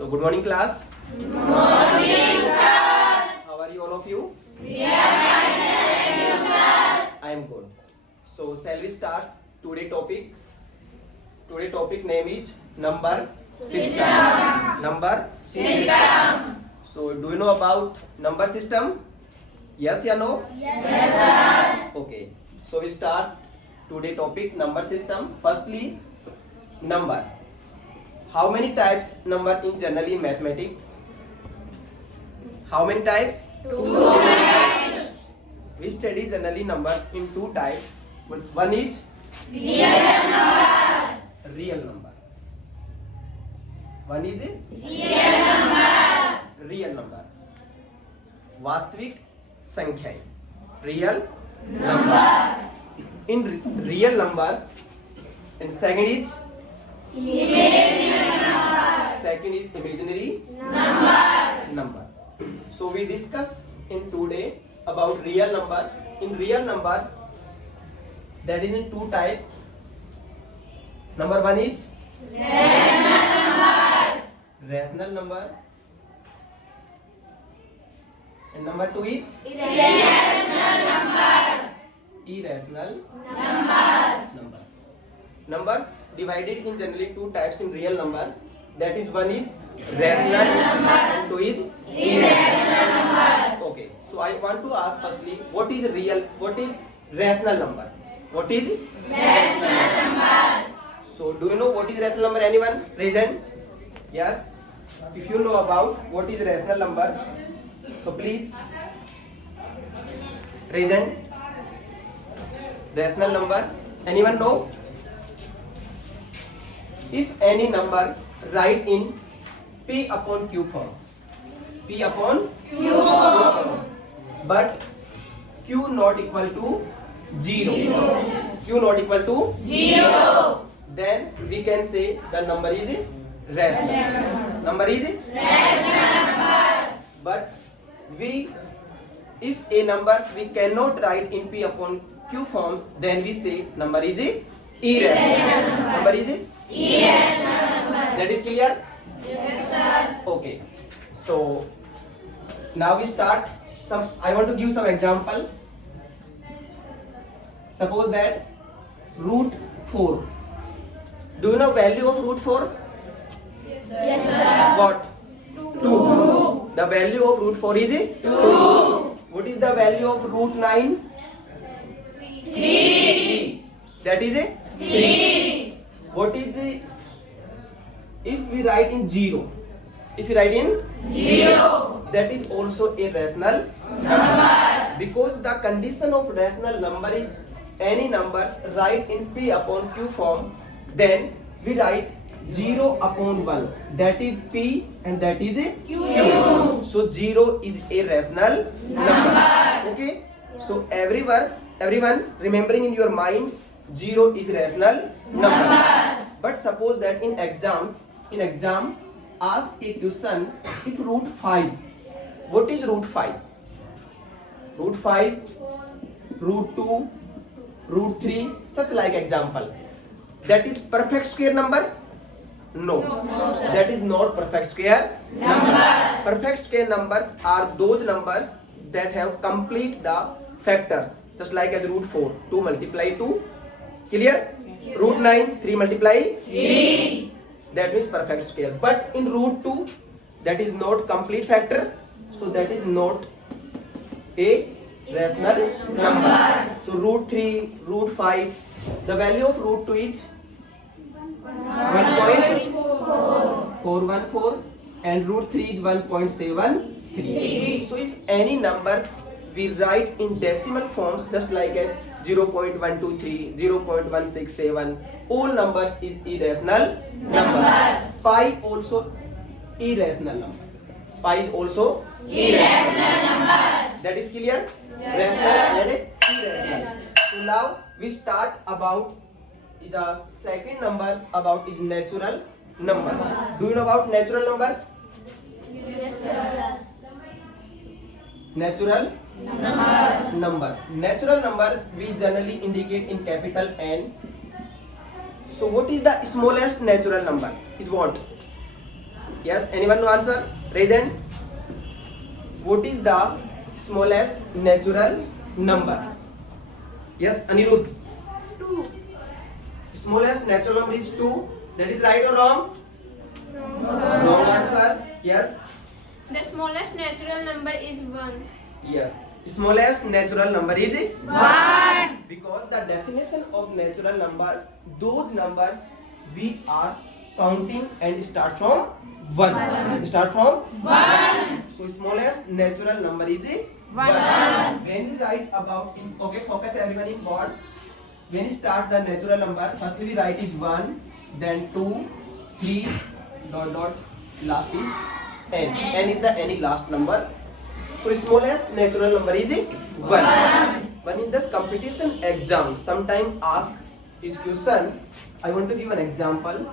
So good morning class. Good morning, sir. How are you all of you? We are fine, thank you, sir. I am good. So shall we start today topic? Today topic name is number system. Number System. So do you know about number system? Yes or no? Yes, sir. Okay. So we start today topic number system. Firstly, numbers. How many types number in generally mathematics? How many types? Two times. We study generally numbers in two types. One is Real number. real number. One is Real number. real number. वास्तविक संख्याएं. Real number. In real numbers. And second is Imaginary number. second is imaginary Numbers. number. So we discuss in today about real number. In real numbers, that is in two types. Number one is rational number, and number two is Irrational number. irrational Numbers. number. Numbers divided in generally two types in real number. That is one is rational and two is Irrational number. okay. So I want to ask firstly, what is real? What is rational number? What is? Rational number. So do you know what is rational number? Anyone present? Yes. If you know about what is rational number, so please present. Rational number. Anyone know? If any number write in P upon Q form. P upon Q form. but Q not equal to 0. Q not equal to 0. then we can say the number is rational. Number is Rational number. but if a number we cannot write in P upon Q forms, then we say number is irrational. Number is Irrational number. that is clear? Yes, sir. Okay. So now we start some. I want to give some example. Suppose that root 4. Do you know value of root 4? Yes, sir. What? 2. The value of root 4 is 2. What is the value of root 9? 3. That is a 3. what is the if we write in 0? If we write in 0. that is also a rational Number. because the condition of rational number is any numbers write in P upon Q form, then we write 0 upon 1, that is P and that is a Q. So 0 is a rational number. Okay. So everyone remembering in your mind 0 is rational number. But suppose that in exam ask a question, if root 5, what is root 5? Root 5, root 2, root 3, such like example. That is perfect square number? No. No, sir. That is not perfect square Number. Perfect square numbers are those numbers that have complete the factors. Just like as root 4, 2 multiply 2. Clear? Root 9, 3 multiply 3. that means perfect square. But in root 2, that is not complete factor, so that is not a rational number. So root 3, root 5, the value of root 2 is 1.414 and root 3 is 1.73. So if any numbers we write in decimal forms, just like at 0.123, 0.167, all numbers is irrational number. Pi also irrational number. Pi is also Irrational number. that is clear? Yes, Rational and irrational. So now we start about the second number about is natural number. Do you know about natural number? Yes, sir. Natural number. Natural number we generally indicate in capital N. So what is the smallest natural number? Is what? Yes, anyone know answer? Raise hand. What is the smallest natural number? Yes, Anirudh. 2. Smallest natural number is 2. That is right or wrong? Wrong answer. Yes. The smallest natural number is 1. Yes. Smallest natural number is 1. because the definition of natural numbers, those numbers we are counting and start from 1. Start from 1. So smallest natural number is 1. When you write about in, okay, focus everyone in board. When you start the natural number, first we write is 1, then 2, 3, dot dot, last is n. N is the any last number. So smallest natural number is 1. When in this competition exam, sometime ask is question. I want to give an example.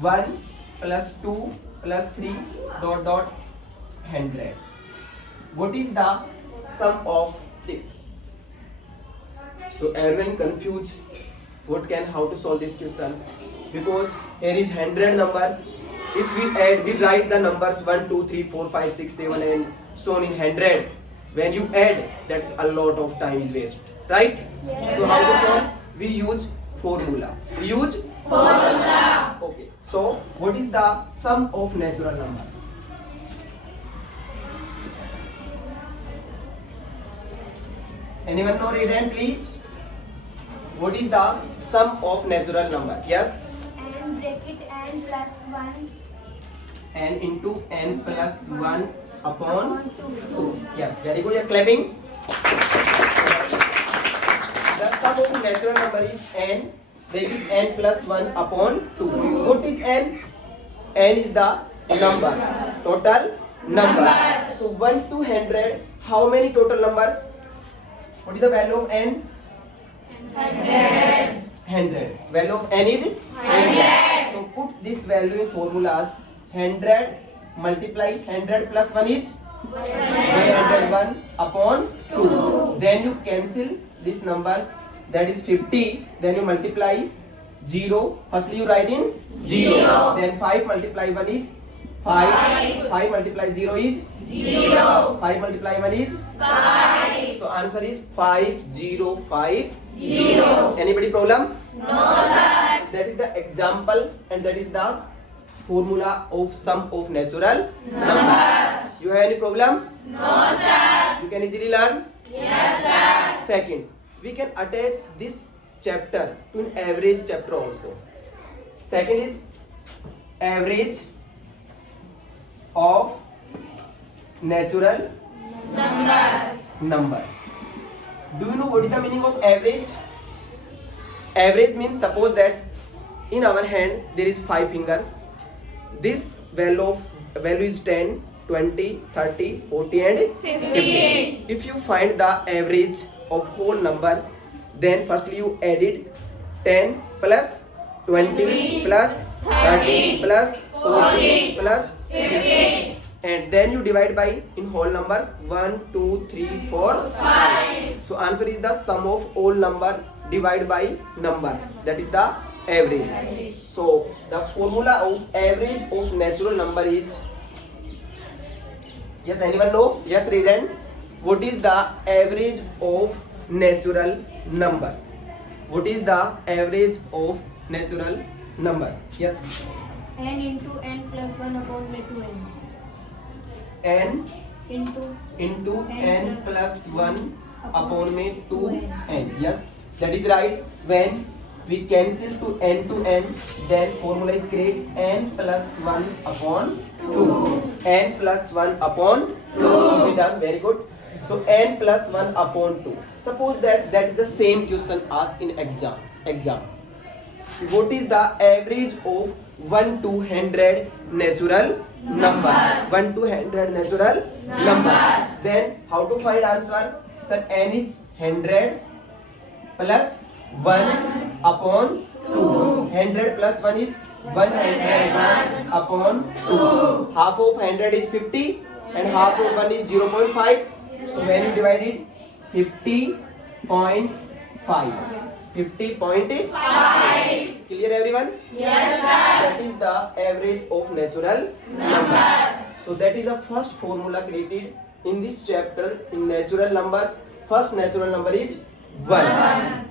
1 plus 2 plus 3 dot dot 100. What is the sum of this? So everyone confused what can how to solve this question, because here is 100 numbers. If we add, we write the numbers 1, 2, 3, 4, 5, 6, 7 and so on in 100. When you add, that a lot of time is waste, right? Yes, so how to sir. solve? We use formula. We use Formula. Okay. So what is the sum of natural number? Anyone know? Raise hand, please. What is the sum of natural number? Yes. And bracket n plus 1 N into n plus 1 upon 2. 2. Yes. Very good. Yes. Clapping. The sum of natural number is n. Bracket n plus 1 upon 2. What is n? N is the number. Total number. So 1 to 100. How many total numbers? What is the value of n? 100. 100. Value of n is 100. So put this value in formulas. 100 multiply 100 plus 1 is 101 upon 2. Then you cancel this number, that is 50. Then you multiply 0. Firstly you write in 0. Then 5 multiply 1 is 5. 5 multiply 0 is 0. 5 multiply 1 is 5. So answer is 5050. 0. Anybody problem? No, sir. That is the example and that is the formula of sum of natural numbers. You have any problem? No, sir. You can easily learn. Yes, sir. Second, we can attach this chapter to an average chapter also. Second is average of natural number. Do you know what is the meaning of average? Average means, suppose that in our hand there is 5 fingers. This value is 10, 20, 30, 40 and 50. If you find the average of whole numbers, then firstly you added 10 plus 20 plus 30 plus 40 plus 50. and then you divide by in whole numbers 1, 2, 3, 4, 5. So answer is the sum of all number divided by numbers. That is the average. So the formula of average of natural number is, yes, anyone know? Yes, raise hand. What is the average of natural number? What is the average of natural number? Yes. n into n plus 1 upon 2n. N Into n plus 1 upon में 2n. Yes, that is right. When we cancel to n, then formula is create n plus 1 upon 2. N plus 1 upon 2. Is it done? Very good. So n plus 1 upon 2. Suppose that is the same question asked in exam. What is the average of 1 to 100 natural number? 1 to 100 natural number. Then how to find answer? Sir, n is 100 plus 1 upon 2. 100 plus 1 is 101 upon 2. Half of 100 is 50 and half of 1 is 0.5. So when you divide it, 50.5. 50.5. Clear everyone? Yes, sir. That is the average of natural number. So that is the first formula created in this chapter in natural numbers. First natural number is 1.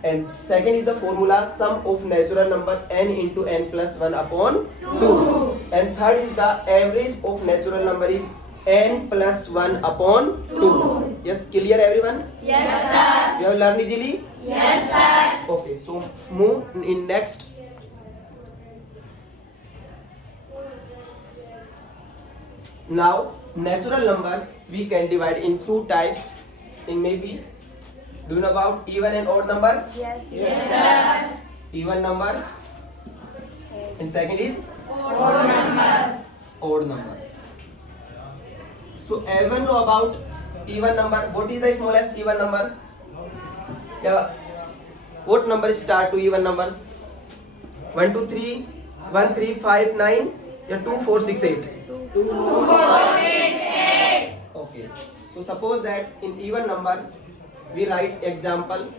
And second is the formula sum of natural number n into n plus 1 upon 2. And third is the average of natural number is n plus 1 upon 2. Yes, clear everyone? Yes, sir. You have learned easily? Yes, sir. Okay, so move in next. Now, natural numbers we can divide in two types. In maybe, do you know about even and odd number? Yes, sir. Even number. And second is Odd number. odd number. So everyone know about even number. What is the smallest even number? Yeah. What number start to even numbers? 1, 2, 3, 1, 3, 5, 9. Yeah, 2, 4, 6, 8. 2, 4, 6, 8. Okay. So suppose that in even number we write example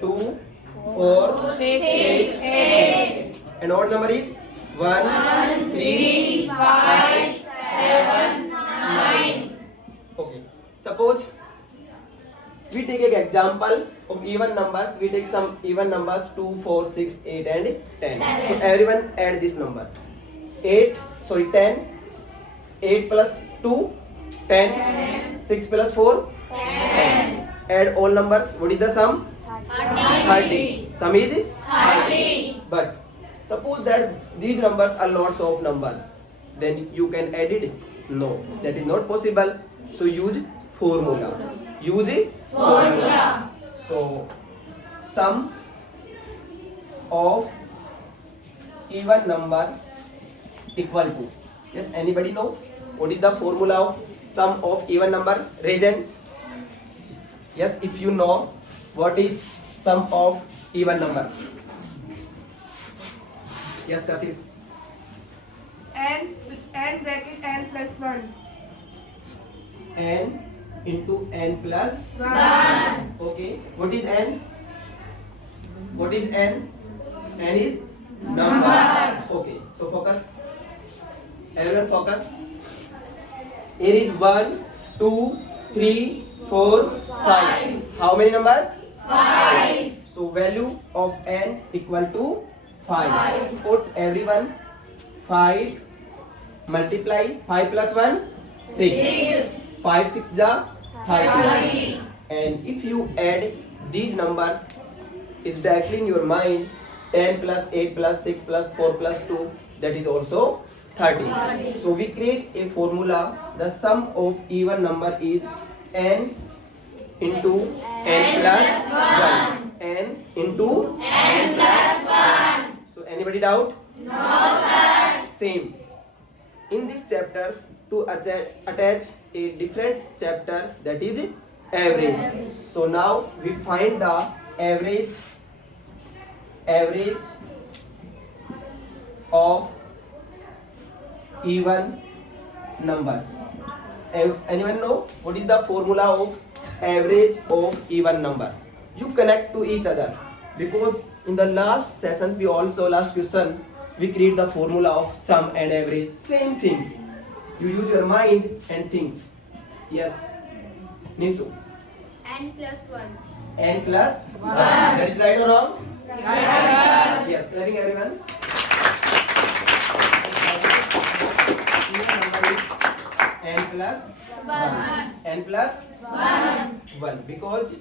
2, 4, 6, 8. and odd number is 1, 3, 5, 7, 9. Okay. Suppose we take an example of even numbers. We take some even numbers 2, 4, 6, 8 and 10. So everyone add this number. 10. 8 plus 2, 10. 6 plus 4, 10. Add all numbers. What is the sum? 30. Sum is 30. But suppose that these numbers are lots of numbers. Then you can add it? No, that is not possible. So use formula. Use Formula. So sum of even number equal to. Yes, anybody know what is the formula of sum of even number? Raise hand. Yes, if you know what is sum of even number. Yes, Kasis. n bracket n plus 1. N into n plus 1. Okay. What is n? What is n? N is number. Okay. So focus. Everyone focus. Here is 1, 2, 3, 4, 5. How many numbers? 5. So value of n equal to 5. Put everyone 5 multiply 5 plus 1 6. 5 6 ja 30. And if you add these numbers, it's directly in your mind 10 plus 8 plus 6 plus 4 plus 2, that is also 30. So we create a formula. The sum of even number is n into n plus 1. N into N plus 1. So anybody doubt? No, sir. Same. In these chapters to attach a different chapter, that is average. So now we find the average of even number. Anyone know what is the formula of average of even number? You connect to each other, because in the last sessions we also last question we create the formula of sum and average. Same things. You use your mind and think. Yes. Nisu. N plus 1. N plus 1. That is right or wrong? Yes. Clapping everyone. Even number is n plus 1. N plus 1. Because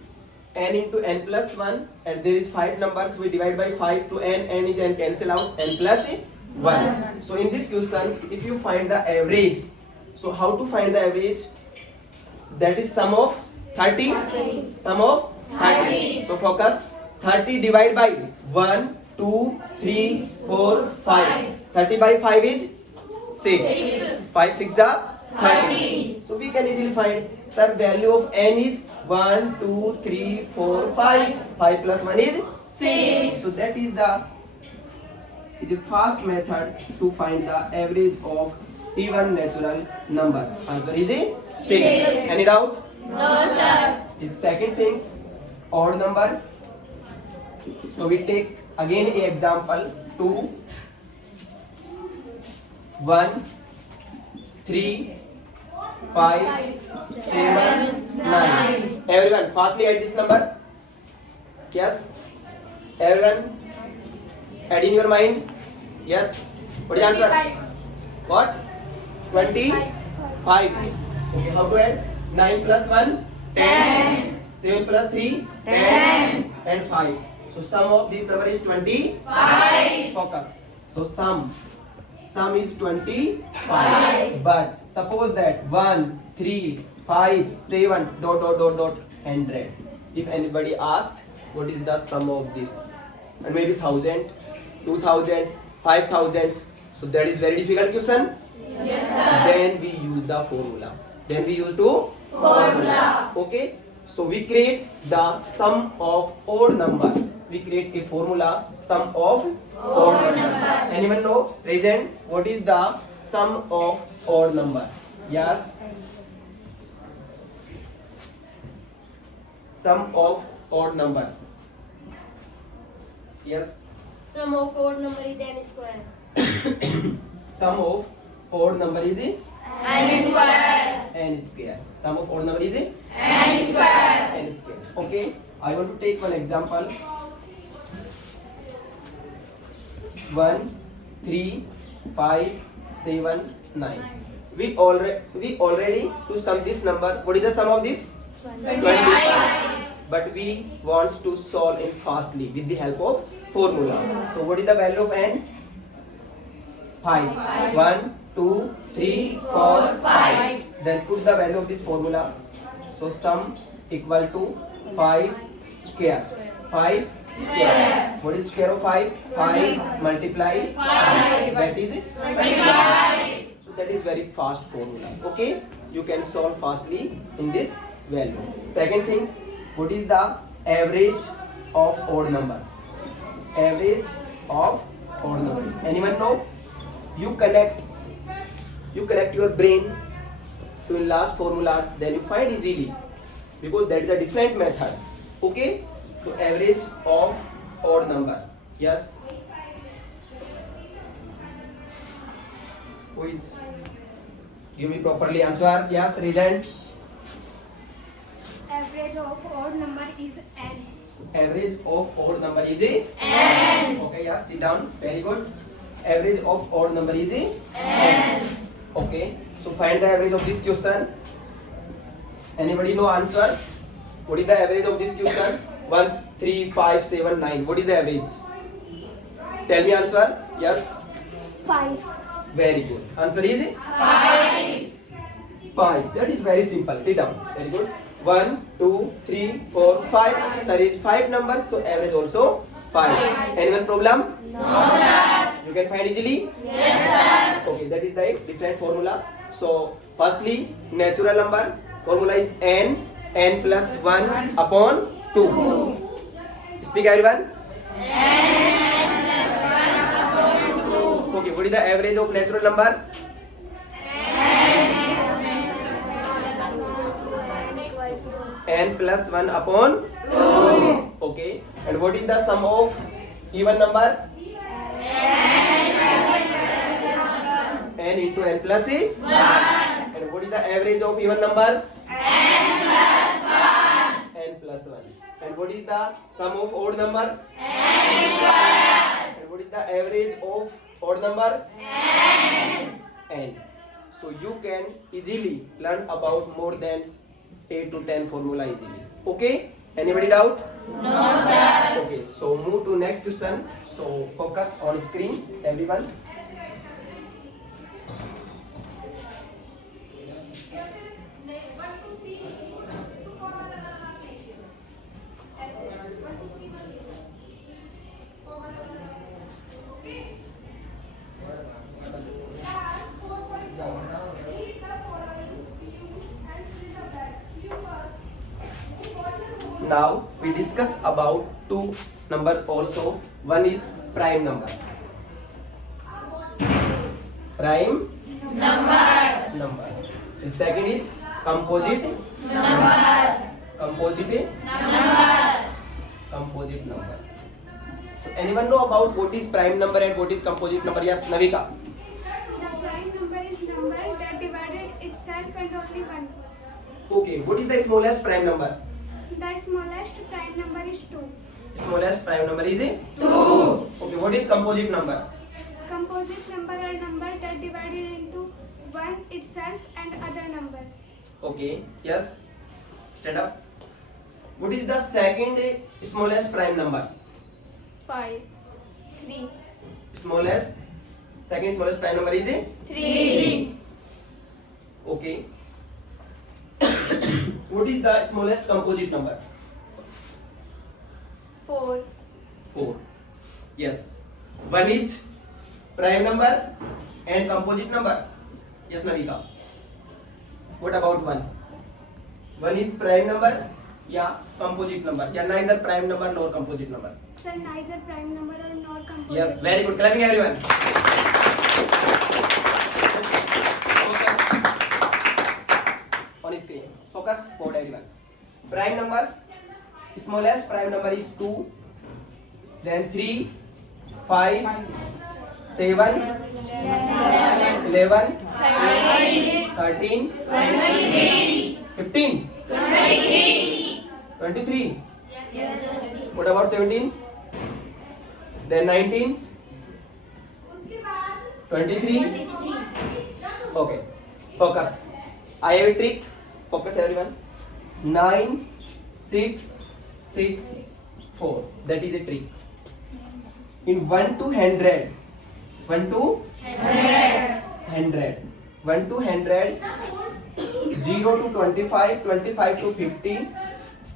n into n plus 1, and there is 5 numbers, we divide by 5 to n is n, cancel out, n plus 1. So in this question, if you find the average, so how to find the average? That is sum of 30. Sum of 30. So focus. 30 divided by 1, 2, 3, 4, 5. 30 by 5 is 6. 5 6 the 30. So we can easily find, sir, value of n is 1, 2, 3, 4, 5. 5 plus 1 is 6. So that is the fast method to find the average of even natural number. Answer is 6. Any doubt? No, sir. The second thing, odd number. So we take Again a example 2, 1, 3, 5, 7, 9. Everyone, fastly add this number. Yes. Everyone, add in your mind. Yes. What is the answer? What? 25. Okay, how to add? 9 plus 1? 10. 7 plus 3? 10. And 5. So sum of this number is 25. Focus. So sum is 25. But suppose that 1, 3, 5, 7, dot, dot, dot, dot, 100. If anybody asked what is the sum of this, and maybe 1000, 2000, 5000, so that is very difficult question. Yes, sir. Then we use the formula. Okay. So we create the sum of odd numbers. We create a formula, sum of odd numbers. Anyone know? Present. What is the sum of odd number? Yes. Sum of odd number. Yes. Sum of odd number is n square. Sum of odd number is N square. n square. Sum of odd number is N square. n square. Okay. I want to take one example. 1, 3, 5, 7, 9. We already to sum this number. What is the sum of this? 25. But we wants to solve it fastly with the help of formula. So what is the value of n? 5. 1, 2, 3, 4, 5. Then put the value of this formula. So sum equal to 5 square. 5 square. What is square of 5? 5 multiply 5. That is 25. So that is very fast formula. Okay, you can solve fastly in this value. Second things, what is the average of odd number? Average of odd number. Anyone know? You connect your brain to last formulas, then you find easily, because that is a different method. Okay, so average of odd number. Yes. Who is? Give me properly answer. Yes, Regent. Average of odd number is n. Average of odd number is n. Okay, yes, sit down. Very good. Average of odd number is n. Okay, so find the average of this question. Anybody know answer? What is the average of this question? 1, 3, 5, 7, 9. What is the average? Tell me answer. Yes. 5. Very good. Answer is 5. 5. That is very simple. Sit down. Very good. 1, 2, 3, 4, 5. Sir is 5 number, so average also 5. Anyone problem? No, sir. You can find easily? Yes, sir. Okay, that is the different formula. So, firstly, natural number formula is n plus 1 upon 2. Speak everyone. N plus 1 upon 2. Okay, what is the average of natural number? N plus 1 upon 2. Okay, and what is the sum of even number? N into n plus 1. And what is the average of even number? N plus 1. And what is the sum of odd number? And what is the average of odd number? N. So you can easily learn about more than 8 to 10 formula easily. Okay? Anybody doubt? No, sir. Okay, so move to next question. So focus on screen, everyone. Now we discuss about two number also. One is prime number. Prime number. The second is composite number. Composite number. So anyone know about what is prime number and what is composite number? Yes, Navika. The prime number is number that divided itself and only one. Okay, what is the smallest prime number? The smallest prime number is 2. Smallest prime number is 2. Okay, what is composite number? Composite number are number that divided into one itself and other numbers. Okay, yes. Stand up. What is the second smallest prime number? 5. 3. Smallest, second smallest prime number is 3. okay. What is the smallest composite number? 4. 4. Yes. 1 is prime number and composite number. Yes, Navika. What about 1? 1 is prime number, yeah, composite number. Yeah, neither prime number nor composite number. So neither prime number nor composite. Yes, very good. Clapping everyone. Focus on screen. Focus board everyone. Prime numbers. Smallest prime number is 2, then 3, 5, 7, 11, 13, 15, 23. What about 17? Then 19, 23. Okay. Focus. I have a trick. Focus everyone. 9, 6, 6, 4. That is a trick. In 1 to 100. 1 to 100. 1 to 100. 0 to 25. 25 to 50.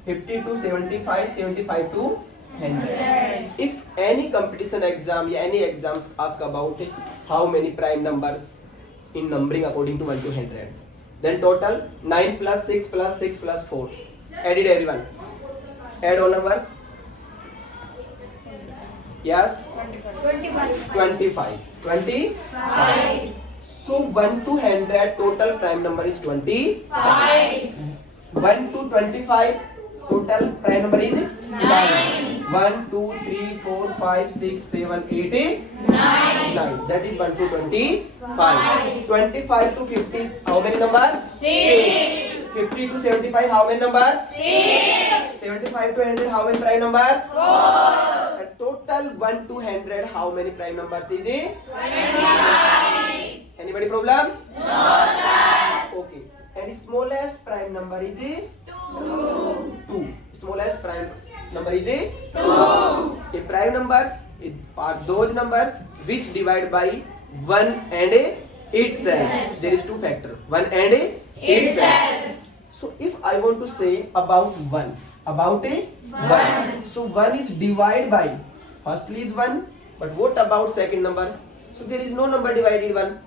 50 to 75. 75 to 100. If any competition exam, any exams ask about how many prime numbers in numbering according to 1 to 100, then total 9 plus 6 plus 6 plus 4. Add it everyone. Add all numbers. Yes. 25. 25. So 1 to 100 total prime number is 25. 1 to 25 total prime number is 9. 1, 2, 3, 4, 5, 6, 7, 8, 9. That is 1 to 25. 25 to 50, how many numbers? 6. 50 to 75, how many numbers? 6. 75 to 100, how many prime numbers? 4. And total 1 to 100, how many prime numbers is it? 25. Anybody problem? No, sir. Okay. And smallest prime number is it? 2. Smallest prime number is it? 2. A prime numbers are those numbers which divide by 1 and itself. There is 2 factor. 1 and itself. So if I want to say about 1, about a 1. So 1 is divided by, firstly is 1, but what about second number? So there is no number divided 1.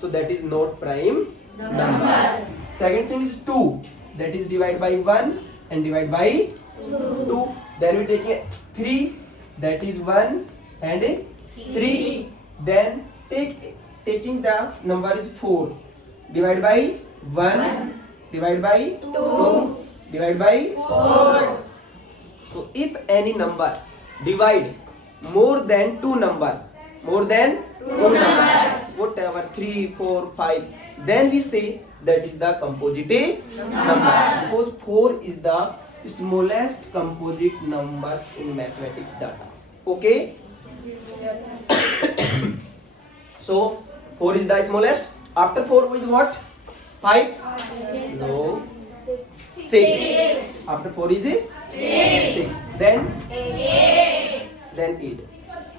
So that is not prime number. Second thing is 2. That is divided by 1 and divided by 2. Then we take 3. That is 1 and 3. Then taking the number is 4. Divide by 1. Divide by 2. Divide by 4. So if any number divide more than 2 numbers, whatever 3, 4, 5, then we say that is the composite number, because 4 is the smallest composite number in mathematics data. Okay. So 4 is the smallest. After 4 is what? 5? No. 6. After 4 is 6. Then 8.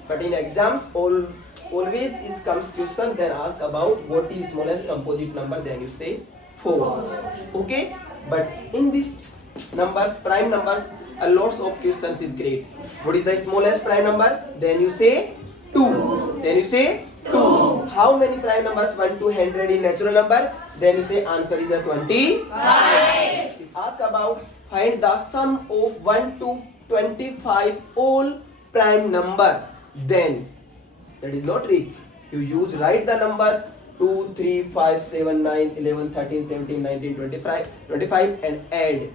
But in exams always is comes question, then ask about what is smallest composite number, then you say 4. Okay. But in this numbers, prime numbers, a lots of questions is great. What is the smallest prime number? Then you say 2. Then you say 2. How many prime numbers 1 to 100 in natural number? Then you say answer is a 25. If ask about find the sum of 1 to 25 all prime number, then that is not trick. You write the numbers 2, 3, 5, 7, 9, 11, 13, 17, 19, 25 and add.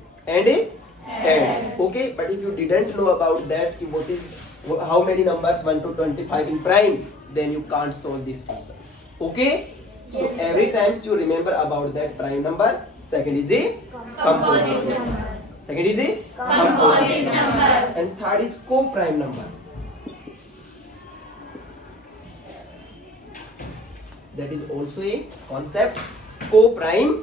Okay, but if you didn't know about that, what is how many numbers 1 to 25 in prime, then you can't solve this question. Okay? So every time you remember about that prime number, second is a composite number. Second is a composite number. And third is co-prime number. That is also a concept. Co-prime